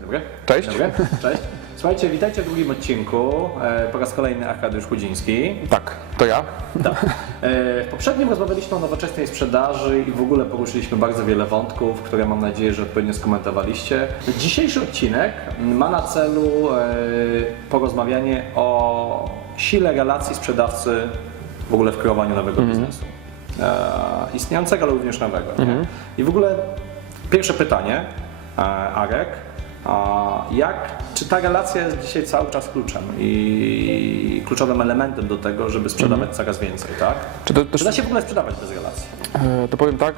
Dobry. Cześć. Dobry. Cześć. Słuchajcie, witajcie w drugim odcinku. E, Po raz kolejny Arkadiusz Chudziński. Tak, to ja. Tak. E, W poprzednim rozmawialiśmy o nowoczesnej sprzedaży i w ogóle poruszyliśmy bardzo wiele wątków, które mam nadzieję, że odpowiednio skomentowaliście. Dzisiejszy odcinek ma na celu e, porozmawianie o sile relacji sprzedawcy w ogóle w kreowaniu nowego biznesu. E, Istniejącego, ale również nowego. Nie? I w ogóle pierwsze pytanie, e, Arek. A jak, czy ta relacja jest dzisiaj cały czas kluczem i kluczowym elementem do tego, żeby sprzedawać coraz więcej, tak? Czy to Czy też, da się w ogóle sprzedawać bez relacji? e, to powiem tak,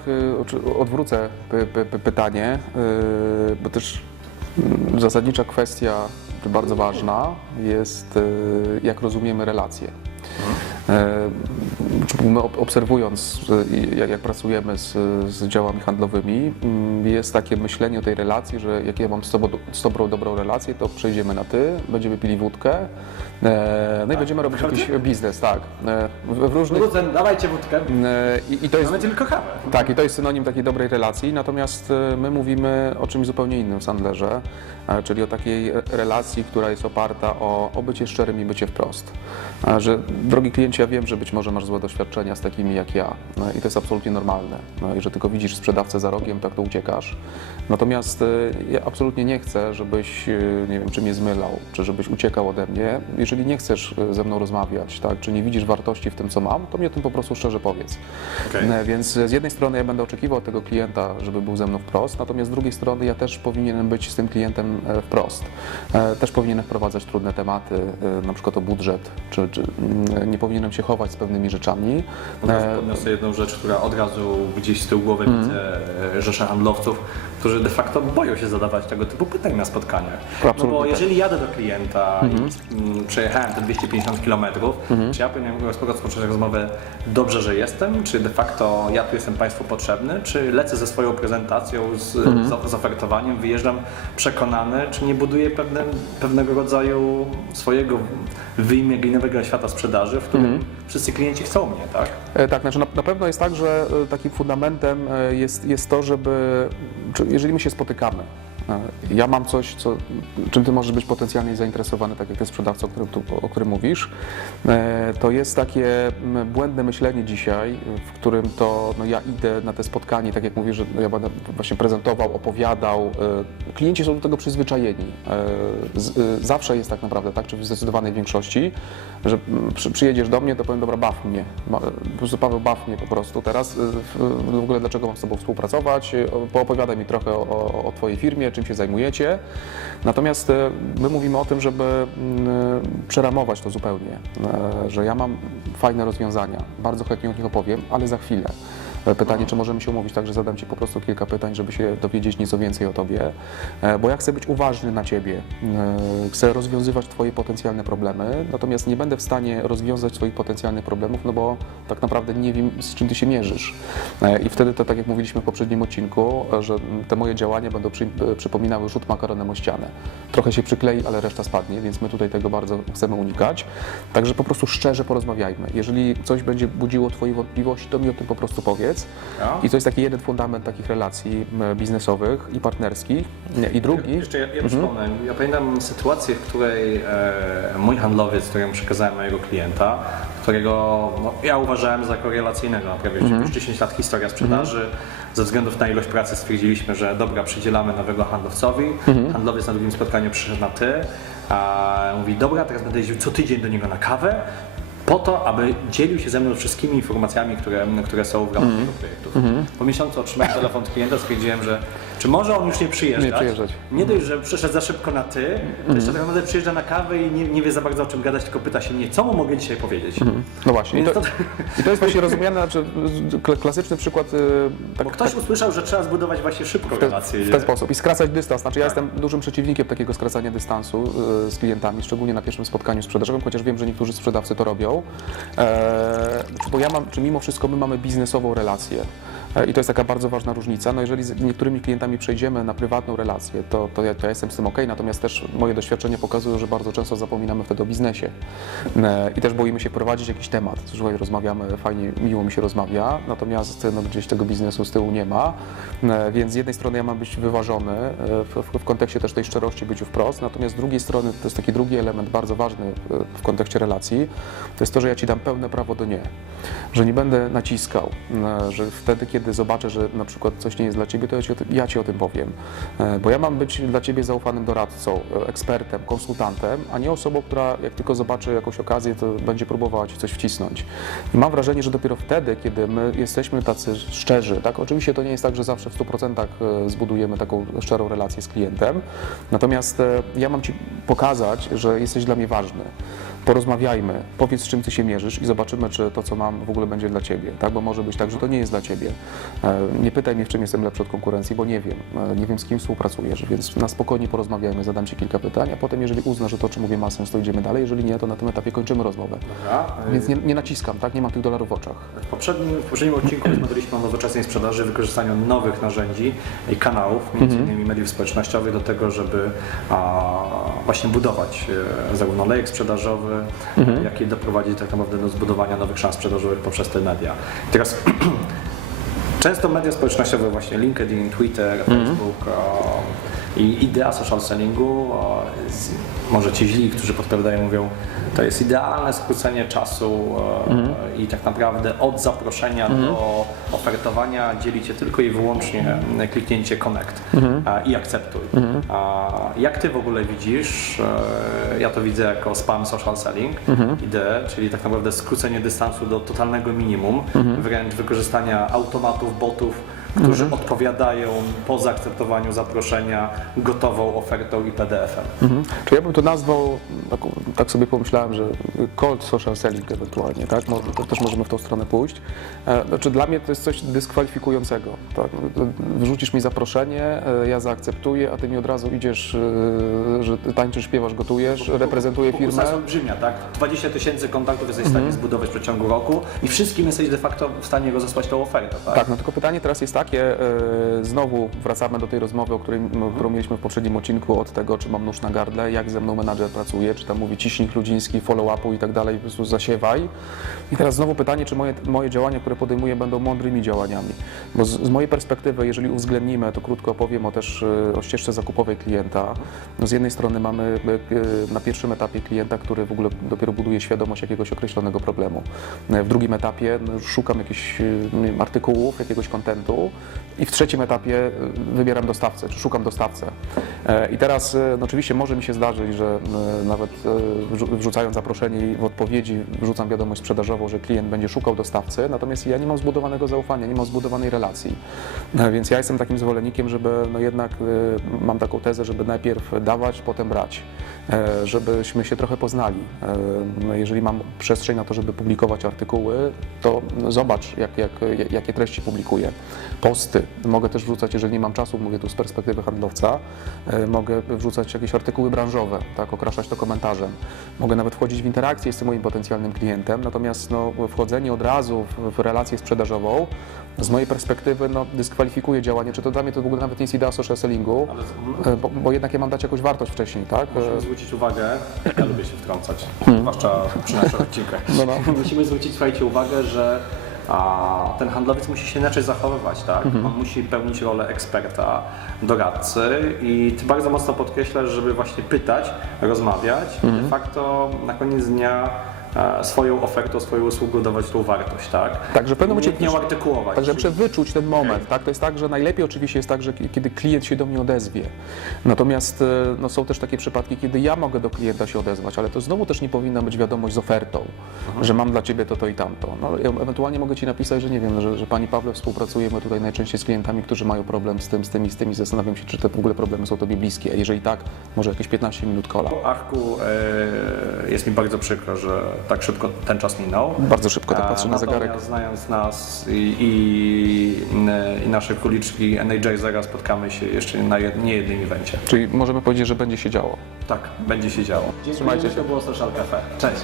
e, odwrócę py, py, py, pytanie, e, bo też mm, zasadnicza kwestia, czy bardzo ważna, jest jak rozumiemy relacje. Czy My ob- obserwując, e, i jak, jak pracujemy z, z działami handlowymi, mm, jest takie myślenie o tej relacji, że jak ja mam z tobą, z tobą dobrą relację, to przejdziemy na ty, będziemy pili wódkę, e, no i będziemy robić jakiś biznes, tak. E, W, w różnych... Lucen, dawajcie wódkę. E, I, I to jest Mamy tylko kawę. tak, i to jest synonim takiej dobrej relacji, natomiast e, my mówimy o czymś zupełnie innym w Sandlerze, e, czyli o takiej e, relacji, która jest oparta o, o bycie szczerym i bycie wprost. Że, drogi kliencie, ja wiem, że być może masz złe doświadczenia z takimi jak ja no, i to jest absolutnie normalne. No, I że tylko widzisz sprzedawcę za rogiem, tak to uciekasz. Natomiast e, ja absolutnie nie chcę, żebyś, e, nie wiem, czy mnie zmylał, czy żebyś uciekał ode mnie. Jeżeli nie chcesz e, ze mną rozmawiać, tak, czy nie widzisz wartości w tym, co mam, to mnie o tym po prostu szczerze powiedz. Okej. E, Więc z jednej strony ja będę oczekiwał od tego klienta, żeby był ze mną wprost, natomiast z drugiej strony ja też powinienem być z tym klientem e, wprost. E, Też powinienem wprowadzać trudne tematy, e, na przykład o budżet, czy, czy mm, nie powinienem się chować z pewnymi rzeczami. Od razu E, podniosę jedną rzecz, która od razu gdzieś z tyłu głowy widzę e, rzeszę handlowców, którzy de facto boją się zadawać tego typu pytań na spotkaniach. No bo tak. jeżeli jadę do klienta i mm, przejechałem te 250 km, czy ja powinienem rozpocząć rozmowę dobrze, że jestem, czy de facto ja tu jestem Państwu potrzebny, czy lecę ze swoją prezentacją, z, z, z ofertowaniem, wyjeżdżam przekonany, czy nie buduję pewne, pewnego rodzaju swojego wyimaginowego świata sprzedaży, w którym wszyscy klienci chcą mnie, tak? E, Tak, znaczy na, na pewno jest tak, że e, takim fundamentem e, jest, jest to, żeby, jeżeli my się spotykamy, ja mam coś, co, czym ty możesz być potencjalnie zainteresowany, tak jak ten sprzedawca, o którym, tu, o którym mówisz, e, to jest takie błędne myślenie dzisiaj, w którym to no, ja idę na te spotkanie, tak jak mówisz, że ja będę właśnie prezentował, opowiadał. e, Klienci są do tego przyzwyczajeni. E, e, Zawsze jest tak naprawdę, tak, czy w zdecydowanej większości, że przy, przyjedziesz do mnie, to powiem, dobra, baw mnie. Po Paweł, baw mnie po prostu teraz. W, ogóle dlaczego mam z Tobą współpracować? Poopowiadaj mi trochę o, o Twojej firmie, czym się zajmujecie. Natomiast y, my mówimy o tym, żeby mm, przeramować to zupełnie, y, że ja mam fajne rozwiązania, bardzo chętnie o nich opowiem, ale za chwilę. E, Pytanie, czy możemy się umówić, tak, że zadam Ci po prostu kilka pytań, żeby się dowiedzieć nieco więcej o Tobie, e, bo ja chcę być uważny na Ciebie, e, chcę rozwiązywać Twoje potencjalne problemy, natomiast nie będę w stanie rozwiązać Twoich potencjalnych problemów, no bo tak naprawdę nie wiem, z czym Ty się mierzysz. I wtedy to, tak jak mówiliśmy w poprzednim odcinku, że te moje działania będą przy, przypominały rzut makaronem o ścianę. Trochę się przyklei, ale reszta spadnie, więc my tutaj tego bardzo chcemy unikać. Także po prostu szczerze porozmawiajmy. Jeżeli coś będzie budziło Twoje wątpliwości, to mi o tym po prostu powiedz. Ja? I to jest taki jeden fundament takich relacji biznesowych i partnerskich. I drugi, Jeszcze ja, ja przypomnę, ja pamiętam sytuację, w której e, mój handlowiec, któremu przekazałem mojego klienta, którego no, ja uważałem za korelacyjnego, prawie Mhm. już 10 lat historia sprzedaży. Ze względów na ilość pracy stwierdziliśmy, że dobra, przydzielamy nowego handlowcowi. Mhm. Handlowiec na drugim spotkaniu przyszedł na ty, a mówi, dobra, teraz będę jeździł co tydzień do niego na kawę, po to, aby dzielił się ze mną wszystkimi informacjami, które, które są w ramach Mhm. jego projektów. Po miesiącu otrzymałem telefon od klienta, stwierdziłem, że czy może on już nie przyjeżdżać? Nie przyjeżdżać. Nie dość, że przyszedł za szybko na ty, to jeszcze tak naprawdę przyjeżdża na kawę i nie, nie wie za bardzo o czym gadać, tylko pyta się mnie, co mu mogę dzisiaj powiedzieć. no właśnie, i to, to, i to jest właśnie rozumiane, znaczy kla- klasyczny przykład, y, tak, bo ktoś usłyszał, że trzeba zbudować właśnie szybko relację. w ten sposób i skracać dystans. Znaczy ja Tak. jestem dużym przeciwnikiem takiego skracania dystansu y, z klientami, szczególnie na pierwszym spotkaniu sprzedażowym, chociaż wiem, że niektórzy sprzedawcy to robią. E, bo ja mam, czy mimo wszystko my mamy biznesową relację. E, I to jest taka bardzo ważna różnica. No jeżeli z niektórymi klientami przejdziemy na prywatną relację, to, to, ja, to ja jestem z tym ok, natomiast też moje doświadczenia pokazują, że bardzo często zapominamy wtedy o biznesie. E, I też boimy się prowadzić jakiś temat. Słuchaj, rozmawiamy, fajnie, miło mi się rozmawia, natomiast no, gdzieś tego biznesu z tyłu nie ma. E, Więc z jednej strony ja mam być wyważony w, w, kontekście też tej szczerości, byciu wprost, natomiast z drugiej strony to jest taki drugi element bardzo ważny w kontekście relacji, to jest to, że ja Ci dam pełne prawo do nie. Że nie będę naciskał, że wtedy, kiedy zobaczę, że na przykład coś nie jest dla Ciebie, to ja Ci o tym, ja ci o tym powiem. E, Bo ja mam być dla Ciebie zaufanym doradcą, e, ekspertem, konsultantem, a nie osobą, która jak tylko zobaczy jakąś okazję, to będzie próbowała Ci coś wcisnąć. I mam wrażenie, że dopiero wtedy, kiedy my jesteśmy tacy szczerzy, tak? Oczywiście to nie jest tak, że zawsze w 100% zbudujemy taką szczerą relację z klientem, natomiast e, ja mam Ci pokazać, że jesteś dla mnie ważny. Porozmawiajmy, powiedz z czym Ty się mierzysz i zobaczymy, czy to, co mam, w ogóle będzie dla Ciebie, tak? Bo może być tak, że to nie jest dla Ciebie. E, Nie pytaj mnie, w czym jestem lepszy od konkurencji, bo nie wiem. E, Nie wiem, z kim współpracujesz, więc na spokojnie porozmawiajmy, zadam Ci kilka pytań, a potem, jeżeli uznasz, że to, czym mówię, ma sens, to idziemy dalej. Jeżeli nie, to na tym etapie kończymy rozmowę. Dobra. Więc nie, nie naciskam, tak? Nie mam tych dolarów w oczach. W poprzednim, w poprzednim odcinku rozmawialiśmy o nowoczesnej sprzedaży, wykorzystaniu nowych narzędzi i kanałów, między innymi mediów społecznościowych do tego, żeby a, właśnie budować e, zarówno lejek sprzedażowy, jak i doprowadzić tak naprawdę do zbudowania nowych szans sprzedażowych poprzez te media. Teraz Często media społecznościowe, właśnie LinkedIn, Twitter, Facebook o, i idea social sellingu, o, z, może ci źli, którzy podpowiadają, mówią, to jest idealne skrócenie czasu e, i tak naprawdę od zaproszenia do ofertowania dzielicie tylko i wyłącznie kliknięcie connect e, i akceptuj. A jak ty w ogóle widzisz, e, ja to widzę jako spam social selling, ideę, czyli tak naprawdę skrócenie dystansu do totalnego minimum, wręcz wykorzystania automatów, botów, którzy odpowiadają po zaakceptowaniu zaproszenia gotową ofertą i PDF-em. Mhm. Czy ja bym to nazwał, tak, tak sobie pomyślałem, że cold social selling ewentualnie, tak? Może, to też możemy w tą stronę pójść. E, Znaczy dla mnie to jest coś dyskwalifikującego, tak? Wyrzucisz mi zaproszenie, e, ja zaakceptuję, a ty mi od razu idziesz, e, że tańczysz, śpiewasz, gotujesz, reprezentuję firmę. Kukusa jest olbrzymia, tak? 20 tysięcy kontaktów jesteś w stanie zbudować w przeciągu roku i wszystkim jesteś de facto w stanie rozesłać tą ofertę, tak? Tak, no tylko pytanie teraz jest takie, znowu wracamy do tej rozmowy, o której, którą mieliśmy w poprzednim odcinku, od tego, czy mam nóż na gardle, jak ze mną menadżer pracuje, czy tam mówi ciśnij chludziński, follow-upu i tak dalej, po prostu zasiewaj. I teraz znowu pytanie, czy moje, moje działania, które podejmuję, będą mądrymi działaniami. Bo z, z mojej perspektywy, jeżeli uwzględnimy, to krótko opowiem o też e, o ścieżce zakupowej klienta. No z jednej strony mamy e, na pierwszym etapie klienta, który w ogóle dopiero buduje świadomość jakiegoś określonego problemu. W drugim etapie no, szukam jakichś artykułów, jakiegoś kontentu i w trzecim etapie wybieram dostawcę, czy szukam dostawcę. E, I teraz no oczywiście może mi się zdarzyć, że nawet wrzu- wrzucając zaproszenie i w odpowiedzi wrzucam wiadomość sprzedażową, że klient będzie szukał dostawcy, natomiast ja nie mam zbudowanego zaufania, nie mam zbudowanej relacji. E, Więc ja jestem takim zwolennikiem, żeby no jednak e, mam taką tezę, żeby najpierw dawać, potem brać, e, żebyśmy się trochę poznali. E, no Jeżeli mam przestrzeń na to, żeby publikować artykuły, to no zobacz, jak, jak, jakie treści publikuję. Posty. Mogę też wrzucać, jeżeli nie mam czasu, mówię tu z perspektywy handlowca, e, mogę wrzucać jakieś artykuły branżowe, tak, okraszać to komentarzem. Mogę nawet wchodzić w interakcję z tym moim potencjalnym klientem, natomiast no, wchodzenie od razu w, w relację sprzedażową z mojej perspektywy no, dyskwalifikuje działanie, czy to dla mnie to w ogóle nawet nie jest idea social sellingu, Ale e, bo, bo jednak ja mam dać jakąś wartość wcześniej, tak? Musimy E, zwrócić uwagę, ja lubię się wtrącać, zwłaszcza przy naszych odcinkach. No, no. Musimy zwrócić, słuchajcie, uwagę, że a, ten handlowiec musi się inaczej zachowywać, tak? On musi pełnić rolę eksperta, doradcy i ty bardzo mocno podkreślasz, żeby właśnie pytać, rozmawiać i de facto na koniec dnia swoją ofertą, swoją usługą dawać tą wartość, tak? Także w pewnym momencie nie, artykułować. Także muszę wyczuć ten moment, tak? To jest tak, że najlepiej oczywiście jest tak, że ki- kiedy klient się do mnie odezwie. Natomiast e, no, są też takie przypadki, kiedy ja mogę do klienta się odezwać, ale to znowu też nie powinna być wiadomość z ofertą, że mam dla ciebie to, to i tamto. No, ja ewentualnie mogę ci napisać, że nie wiem, że, że pani Pawle współpracujemy tutaj najczęściej z klientami, którzy mają problem z tym, z tym i z tym i zastanawiam się, czy te w ogóle problemy są tobie bliskie. A jeżeli tak, może jakieś 15 minut kola. Arku, e, jest mi bardzo przykro, że tak szybko ten czas minął. Bardzo szybko tak patrzę na zegarek. Znając nas i, i, i nasze kuliczki Energizera spotkamy się jeszcze na jed, nie jednym evencie. Czyli możemy powiedzieć, że będzie się działo. Tak, będzie się działo. Trzymajcie się. To było Social Cafe. Cześć.